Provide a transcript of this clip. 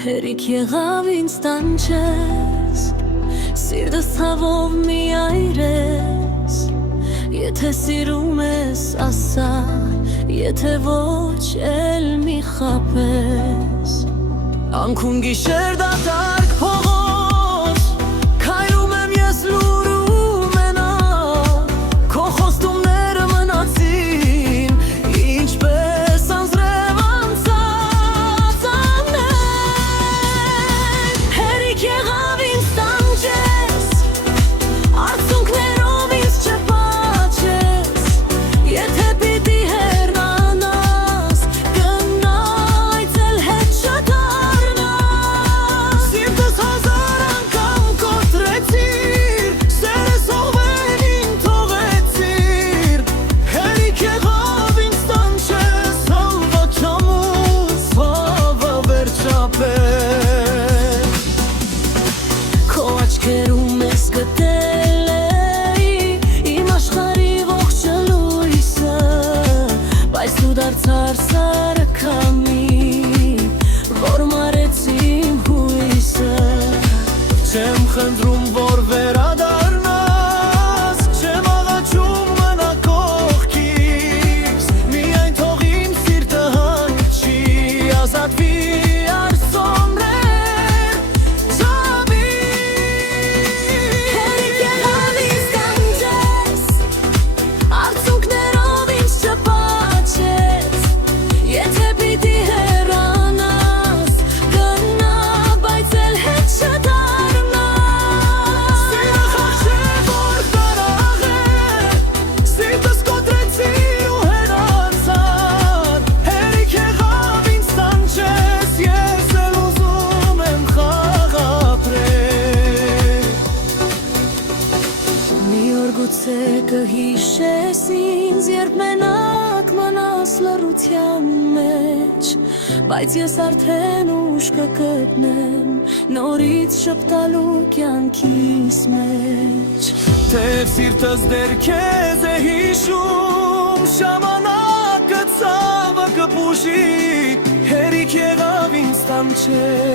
Հերիք եղավ ինձ տանջես, սիրտս ցավով մի այրես, եթե սիրում ես ասա, եթե ոչ էլ մի խաբես։ Անքուն գիշեր դատարկ փողոց, քայլում եմ ես լուրու մենակ, քո խոստումները մնացին, ինչպես անձրև անցած ամեն։ Հերիք եղավ ինձ տանջես, արցունքներով ինձ չպաչես, եթե պիտի հեռանաս, գնա այցել հետ չդառնաս։ Սիրտս հազար անգամ կոտրեցիր, սերս ողվերին թողեցիր, հերիք եղավ ինձ տանջես, հալվա չամուս, հավա վերջապես։ Քո աչքերում ես գտել էի իմ աշխարհի ողջ լույսը, բայց դու դարձար սառը քամի, որ մարեց իմ հույսը։ Չեմ խնդրում, որ վերադառնաս, չեմ աղաչում մնա կողքիս, միայն թող իմ սիրտը հանգչի, ազատվի արսոմրեր ջամից։ Հերիք եղավ ինձ տանջես, արցունքներով ինձ չպաչես, եթե պիտի հեռանաս, գնա, բայց էլ հետ չդառնաս։ Սիրը խաղ չէ, որ տարաղ է, սիրտս կոտրեցիր ու հեռացար, հերիք եղավ ինձ տանջես, ես էլ ուզում եմ խաղ ապրել։ Մի օր գուցե կհիշես ինձ, երբ մենակ մնաս լռության մեջ, բայց ես արդեն ուշ կգտնեմ նորից շպտալու կյանքիս մեջ։ Թեև սիրտս դեռ քեզ է հիշում, ժամանակը ցավը կպուշի, հերիք եղավ ինձ տանջես,